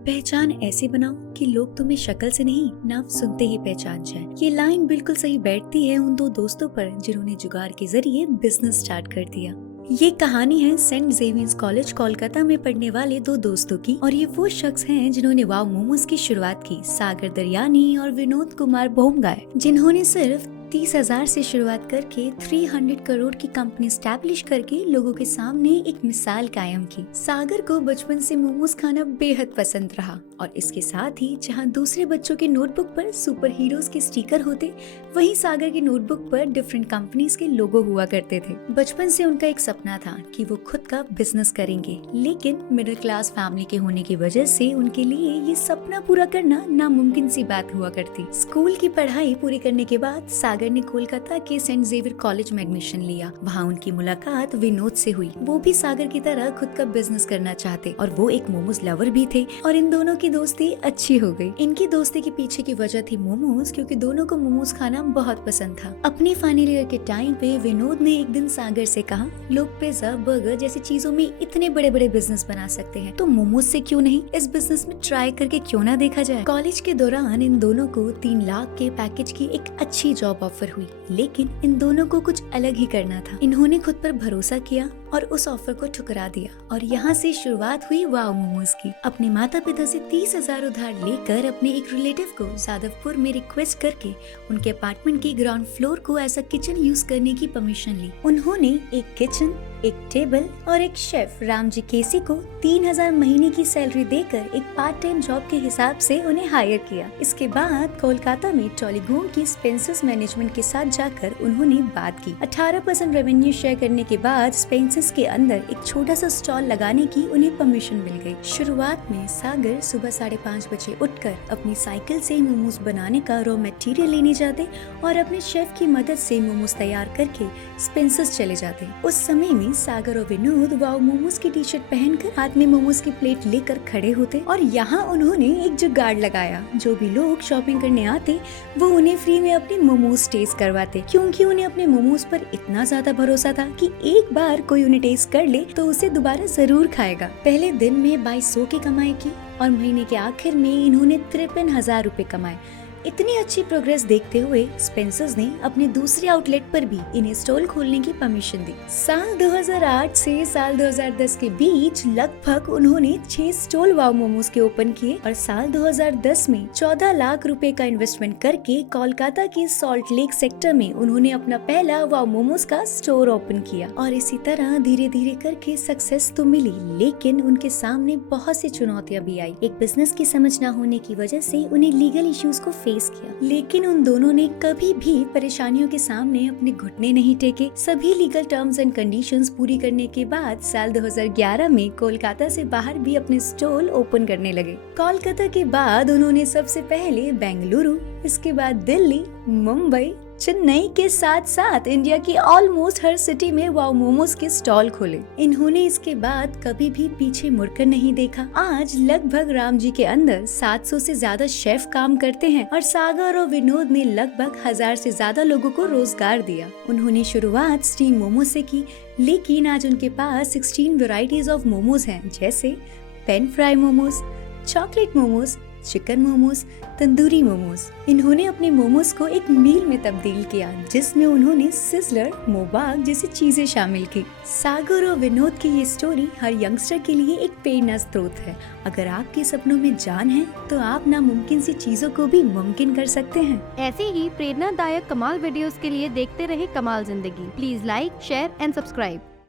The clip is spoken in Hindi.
पहचान ऐसे बनाओ कि लोग तुम्हें शक्ल से नहीं नाम सुनते ही पहचान जाए। ये लाइन बिल्कुल सही बैठती है उन दो दोस्तों पर जिन्होंने जुगाड़ के जरिए बिजनेस स्टार्ट कर दिया। ये कहानी है सेंट जेवियर्स कॉलेज कोलकाता में पढ़ने वाले दो दोस्तों की और ये वो शख्स हैं जिन्होंने वाव मोमोज की शुरुआत की, सागर दरयानी और विनोद कुमार भोमगाय, जिन्होंने सिर्फ 30,000 से शुरुआत करके 300 करोड़ की कंपनी स्टैब्लिश करके लोगों के सामने एक मिसाल कायम की। सागर को बचपन से मोमोज खाना बेहद पसंद रहा और इसके साथ ही जहां दूसरे बच्चों के नोटबुक पर सुपर हीरोज के स्टिकर होते, वहीं सागर की नोटबुक पर डिफरेंट कंपनीज के लोगो हुआ करते थे। बचपन से उनका एक सपना था कि वो खुद का बिजनेस करेंगे, लेकिन मिडिल क्लास फैमिली के होने की वजह से उनके लिए ये सपना पूरा करना नामुमकिन सी बात हुआ करती। स्कूल की पढ़ाई पूरी करने के बाद सागर ने कोलकाता के सेंट जेवियर कॉलेज में एडमिशन लिया। वहाँ उनकी मुलाकात विनोद से हुई। वो भी सागर की तरह खुद का बिजनेस करना चाहते और वो एक मोमोज लवर भी थे और इन दोनों की दोस्ती अच्छी हो गई। इनकी दोस्ती के पीछे की वजह थी मोमोज, क्योंकि दोनों को मोमोज खाना बहुत पसंद था। अपने फाइनल ईयर के टाइम पे विनोद ने एक दिन सागर से कहा, लोग पिज्जा, बर्गर जैसी चीजों में इतने बड़े बड़े बिजनेस बना सकते हैं, तो मोमोज से क्यों नहीं इस बिजनेस में ट्राई करके क्यों ना देखा जाए। कॉलेज के दौरान इन दोनों को 3 लाख के पैकेज की एक अच्छी जॉब ऑफर हुई, लेकिन इन दोनों को कुछ अलग ही करना था। इन्होंने खुद पर भरोसा किया और उस ऑफर को ठुकरा दिया और यहाँ से शुरुआत हुई वाव मोमोज की। अपने माता पिता से 30,000 उधार लेकर अपने एक रिलेटिव को जादवपुर में रिक्वेस्ट करके उनके अपार्टमेंट के ग्राउंड फ्लोर को एज अ किचन यूज करने की परमिशन ली। उन्होंने एक किचन, एक टेबल और एक शेफ रामजी केसी को 3,000 महीने की सैलरी देकर एक पार्ट टाइम जॉब के हिसाब से उन्हें हायर किया। इसके बाद कोलकाता में टॉलीगोन की स्पेंसर्स मैनेजमेंट के साथ जाकर उन्होंने बात की। 18% रेवेन्यू शेयर करने के बाद स्पेंसर्स के अंदर एक छोटा सा स्टॉल लगाने की उन्हें परमिशन मिल गई। शुरुआत में सागर सुबह 5:30 बजे उठकर अपनी साइकिल से मोमोज बनाने का रॉ मटेरियल लेने जाते और अपने शेफ की मदद से मोमोज तैयार करके स्पेंसर्स चले जाते। उस समय में सागर और विनोद वाव मोमोज की टी शर्ट पहनकर हाथ में मोमोज की प्लेट लेकर खड़े होते और यहाँ उन्होंने एक जुगाड़ लगाया। जो भी लोग शॉपिंग करने आते वो उन्हें फ्री में अपने मोमोज टेस्ट करवाते, क्योंकि उन्हें अपने मोमोज पर इतना ज्यादा भरोसा था कि एक बार कोई उन्हें टेस्ट कर ले तो उसे दोबारा जरूर खाएगा। पहले दिन में 2200 की कमाई की और महीने के आखिर में इन्होंने 53,000 रूपए कमाए। इतनी अच्छी प्रोग्रेस देखते हुए स्पेंसर्स ने अपने दूसरे आउटलेट पर भी इन्हें स्टॉल खोलने की परमिशन दी। साल 2008 से साल 2010 के बीच लगभग उन्होंने 6 स्टॉल वाव मोमोज के ओपन किए और साल 2010 में 14 लाख रुपए का इन्वेस्टमेंट करके कोलकाता के सॉल्ट लेक सेक्टर में उन्होंने अपना पहला वाव मोमोज का स्टोर ओपन किया। और इसी तरह धीरे धीरे करके सक्सेस तो मिली, लेकिन उनके सामने बहुत सी चुनौतियाँ भी आई। एक बिजनेस की समझ न होने की वजह से उन्हें लीगल इश्यूज को किया, लेकिन उन दोनों ने कभी भी परेशानियों के सामने अपने घुटने नहीं टेके। सभी लीगल टर्म्स एंड कंडीशंस पूरी करने के बाद साल 2011 में कोलकाता से बाहर भी अपने स्टॉल ओपन करने लगे। कोलकाता के बाद उन्होंने सबसे पहले बेंगलुरु, इसके बाद दिल्ली, मुंबई, चेन्नई के साथ साथ इंडिया की ऑलमोस्ट हर सिटी में वाव मोमोज के स्टॉल खोले। इन्होंने इसके बाद कभी भी पीछे मुड़कर नहीं देखा। आज लगभग रामजी के अंदर 700 से ज्यादा शेफ काम करते हैं और सागर और विनोद ने लगभग 1000 से ज्यादा लोगों को रोजगार दिया। उन्होंने शुरुआत स्टीम मोमोज से की, लेकिन आज उनके पास 16 वेराइटीज ऑफ मोमोज हैं, जैसे pan fry momos, chocolate momos, chicken momos, tandoori momos. इन्होंने अपने मोमोज को एक मील में तब्दील किया, जिसमें उन्होंने सिजलर, मोबाग जैसी चीजें शामिल की। सागर और विनोद की ये स्टोरी हर यंगस्टर के लिए एक प्रेरणा स्रोत है। अगर आपके सपनों में जान है तो आप नामुमकिन सी चीजों को भी मुमकिन कर सकते हैं। ऐसे ही प्रेरणादायक कमाल वीडियोस के लिए देखते रहे कमाल जिंदगी। Please like, share and subscribe.